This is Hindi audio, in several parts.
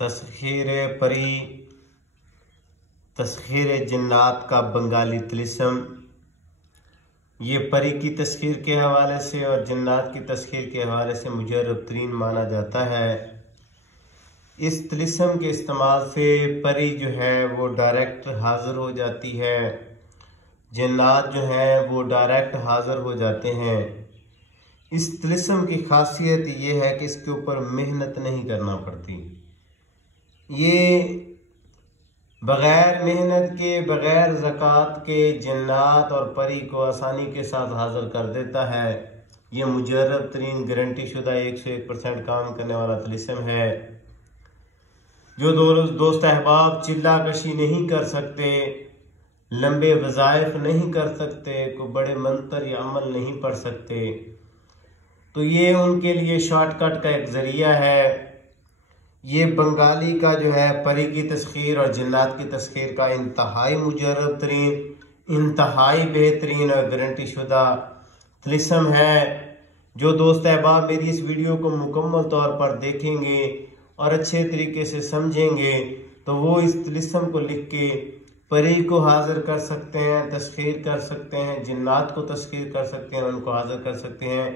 तस्खीर परी, तस्खीर जिन्नात का बंगाली तिलिस्म। ये परी की तस्खीर के हवाले से और जिन्नात की तस्खीर के हवाले से मुजर्रब तरीन माना जाता है। इस तिलिस्म के इस्तेमाल से परी जो है वो डायरेक्ट हाजिर हो जाती है, जिन्नात जो है वो डायरेक्ट हाजिर हो जाते हैं। इस तिलिस्म की खासियत ये है कि इसके ऊपर मेहनत नहीं करना पड़ती। ये बग़ैर मेहनत के, बग़ैर ज़कात के जिन्नात और परी को आसानी के साथ हाजिर कर देता है। ये मुजर्रब तरीन गारंटी शुदा 101% काम करने वाला तिलिस्म है। जो दोस्त अहबाब चिल्ला कशी नहीं कर सकते, लंबे वज़ाइफ नहीं कर सकते, कोई बड़े मंतर या अमल नहीं पढ़ सकते, तो ये उनके लिए शॉर्टकट का एक ज़रिया है। ये बंगाली का जो है परी की तस्खीर और जिन्नात की तस्खीर का इंतहाई मुजर्रब तरीन, इंतहाई बेहतरीन और गारंटी शुदा तिलिस्म है। जो दोस्त अहबाब मेरी इस वीडियो को मुकम्मल तौर पर देखेंगे और अच्छे तरीके से समझेंगे तो वो इस तिलिस्म को लिख के परी को हाजिर कर सकते हैं, तस्खीर कर सकते हैं, जिन्नात को तस्खीर कर सकते हैं, उनको हाजिर कर सकते हैं।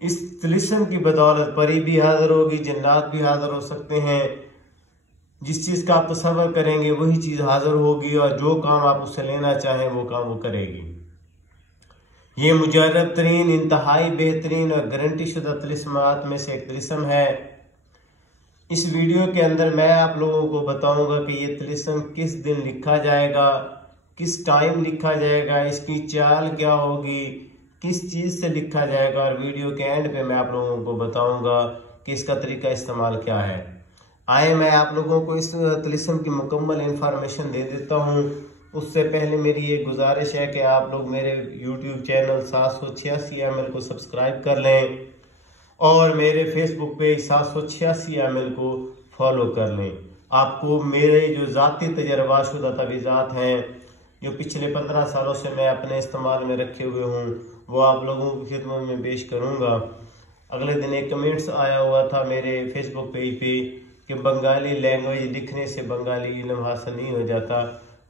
इस तिलिस्म की बदौलत परी भी हाजिर होगी, जिन्नात भी हाजिर हो सकते हैं। जिस चीज़ का आप तसव्वुर करेंगे वही चीज़ हाजिर होगी और जो काम आप उससे लेना चाहें वो काम वो करेगी। ये मुजर्रब तरीन, इंतहाई बेहतरीन और गारंटी शुदा तिलिस्मात में से एक तिलिस्म है। इस वीडियो के अंदर मैं आप लोगों को बताऊंगा कि ये तिलिस्म किस दिन लिखा जाएगा, किस टाइम लिखा जाएगा, इसकी चाल क्या होगी, किस चीज़ से लिखा जाएगा, और वीडियो के एंड पे मैं आप लोगों को बताऊंगा कि इसका तरीका इस्तेमाल क्या है। आए मैं आप लोगों को इस तिलिस्म की मुकम्मल इंफॉर्मेशन दे देता हूँ। उससे पहले मेरी एक गुजारिश है कि आप लोग मेरे YouTube चैनल 786 ML को सब्सक्राइब कर लें और मेरे फेसबुक पेज 786 ML को फॉलो कर लें। आपको मेरे जो ज़ाती तजर्बाशुदा तवीज़ात हैं जो पिछले 15 सालों से मैं अपने इस्तेमाल में रखे हुए हूँ वो आप लोगों की खिदमत में पेश करूँगा। अगले दिन एक कमेंट्स आया हुआ था मेरे फेसबुक पेज पे कि बंगाली लैंग्वेज लिखने से बंगाली इल्म हासिल नहीं हो जाता।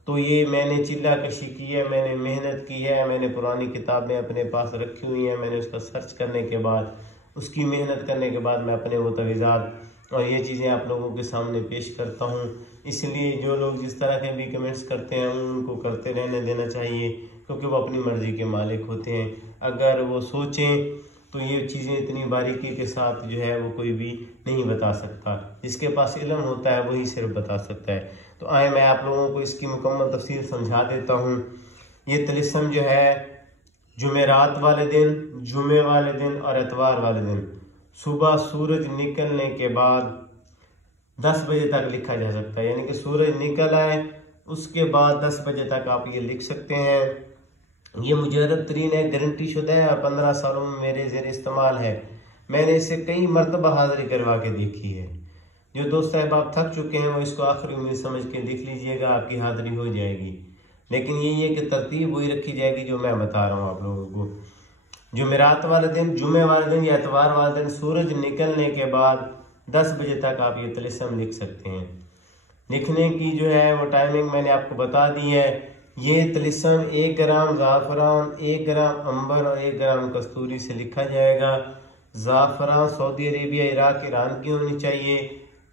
तो ये मैंने चिल्ला कशी की है, मैंने मेहनत की है, मैंने पुरानी किताबें अपने पास रखी हुई हैं, मैंने उसका सर्च करने के बाद, उसकी मेहनत करने के बाद मैं अपने वो तवीज़ात और ये चीज़ें आप लोगों के सामने पेश करता हूँ। इसलिए जो लोग जिस तरह के भी कमेंट्स करते हैं उनको करते रहने देना चाहिए, क्योंकि वो अपनी मर्ज़ी के मालिक होते हैं। अगर वो सोचें तो ये चीज़ें इतनी बारीकी के साथ जो है वो कोई भी नहीं बता सकता। जिसके पास इल्म होता है वही सिर्फ बता सकता है। तो आए मैं आप लोगों को इसकी मुकम्मल तफसील समझा देता हूँ। ये तिलिस्म जो है जुमेरात वाले दिन, जुमे वाले दिन और एतवार वाले दिन सुबह सूरज निकलने के बाद 10 बजे तक लिखा जा सकता है। यानी कि सूरज निकल आए उसके बाद 10 बजे तक आप ये लिख सकते हैं। ये मुजर्रब तरीन है, गारंटी शुदा है और 15 सालों में मेरे ज़ेर इस्तेमाल है। मैंने इसे कई मरतबा हाज़िरी करवा के देखी है। जो दोस्त अहबाब थक चुके हैं वो इसको आखिरी उम्मीद समझ के लिख लीजिएगा, आपकी हाज़िरी हो जाएगी। लेकिन ये कि तरतीब वही रखी जाएगी जो मैं बता रहा हूँ आप लोगों को। जुमेरात वाले दिन, जुमे वाले दिन या एतवार वाले दिन सूरज निकलने के बाद 10 बजे तक आप ये तिलिस्म लिख सकते हैं। लिखने की जो है वो टाइमिंग मैंने आपको बता दी है। ये तिलिस्म 1 ग्राम ज़ाफ़रान, 1 ग्राम अंबर और 1 ग्राम कस्तूरी से लिखा जाएगा। ज़ाफ़रान सऊदी अरेबिया, इराक, ईरान की होनी चाहिए।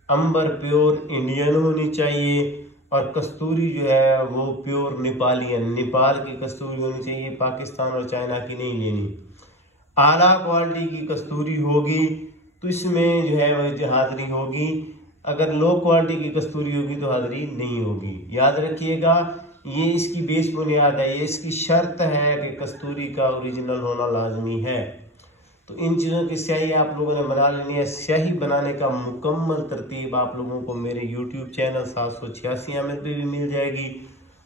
अंबर प्योर इंडियन होनी चाहिए और कस्तूरी जो है वो प्योर नेपालियन, नेपाल की कस्तूरी होनी चाहिए, पाकिस्तान और चाइना की नहीं लेनी। आला क्वालिटी की कस्तूरी होगी तो इसमें जो है वो हाज़िरी होगी। अगर लो क्वालिटी की कस्तूरी होगी तो हाज़िरी नहीं होगी। याद रखिएगा, ये इसकी बेस बुनियाद है, ये इसकी शर्त है कि कस्तूरी का ओरिजिनल होना लाजमी है। तो इन चीज़ों की स्याही आप लोगों ने बना लेनी है। स्याही बनाने का मुकम्मल तरतीब आप लोगों को मेरे YouTube चैनल 786 ML पे भी मिल जाएगी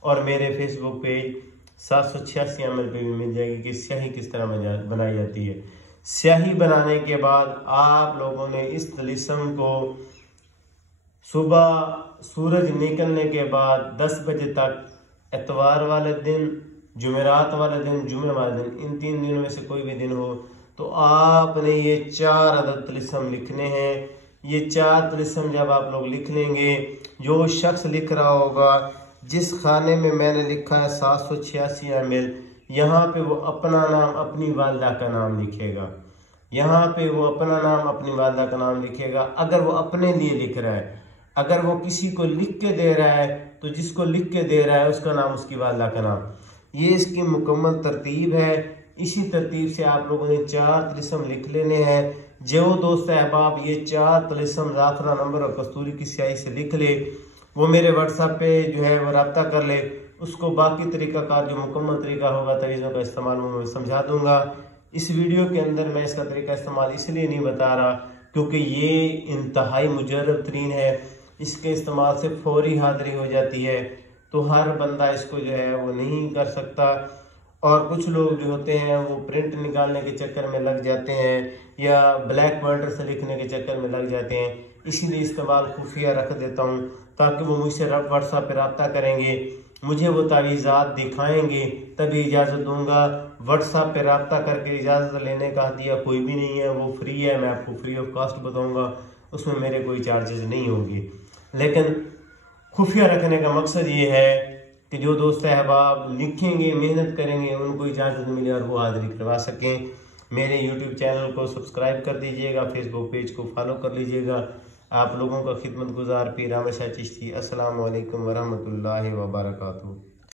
और मेरे फेसबुक पेज 786 ML पे भी मिल जाएगी कि स्याही किस तरह बनाई जाती है। स्याही बनाने के बाद आप लोगों ने इस तिलिस्म को सुबह सूरज निकलने के बाद 10 बजे तक, एतवार वाले दिन, जुमेरात वाले दिन, जुमे वाले दिन, इन 3 दिनों में से कोई भी दिन हो तो आपने ये 4 अदद तिलिस्म लिखने हैं। ये 4 तिलिस्म जब आप लोग लिख लेंगे, जो शख्स लिख रहा होगा जिस खाने में मैंने लिखा है 786 ml, यहाँ पे वो अपना नाम अपनी वालदा का नाम लिखेगा। यहाँ पे वो अपना नाम अपनी वालदा का नाम लिखेगा अगर वो अपने लिए लिख रहा है। अगर वो किसी को लिख के दे रहा है तो जिसको लिख के दे रहा है उसका नाम, उसकी वालदा का नाम। ये इसकी मुकम्मल तरतीब है। इसी तरतीब से आप लोगों ने 4 तिलिस्म लिख लेने हैं। जो दोस्त अहबाब ये 4 तिलिस्म राफरा नंबर और कस्तूरी की स्याही से लिख ले, वो मेरे व्हाट्सएप पे जो है वो रब्ता कर ले। उसको बाकी तरीक़ाकार जो मुकम्मल तरीका होगा तवीज़ों का इस्तेमाल मैं समझा दूंगा। इस वीडियो के अंदर मैं इसका तरीका इस्तेमाल इसलिए नहीं बता रहा क्योंकि ये इंतहाई मुजर्रब तरीन है। इसके इस्तेमाल से फौरी हाज़िरी हो जाती है, तो हर बंदा इसको जो है वो नहीं कर सकता। और कुछ लोग जो होते हैं वो प्रिंट निकालने के चक्कर में लग जाते हैं या ब्लैक पॉइंटर से लिखने के चक्कर में लग जाते हैं। इसीलिए इस्तेमाल खुफिया रख देता हूँ ताकि वो मुझसे व्हाट्सएप पे रब्ता करेंगे, मुझे वो तावीज़ात दिखाएंगे, तभी इजाज़त दूंगा। व्हाट्सएप पे रब्ता करके इजाज़त लेने का हदिया कोई भी नहीं है, वो फ्री है। मैं आपको फ्री ऑफ कॉस्ट बताऊंगा, उसमें मेरे कोई चार्जेस नहीं होंगे। लेकिन खुफिया रखने का मकसद ये है कि जो दोस्त अहबाब लिखेंगे, मेहनत करेंगे, उनको इजाज़त मिले और वो हाज़िरी करवा सकें। मेरे यूट्यूब चैनल को सब्सक्राइब कर दीजिएगा, फेसबुक पेज को फॉलो कर लीजिएगा। आप लोगों का खिदमत गुजार पीर अहमद शाह चिश्ती। अस्सलाम वालेकुम वरहमतुल्लाहि वबरकातुहू।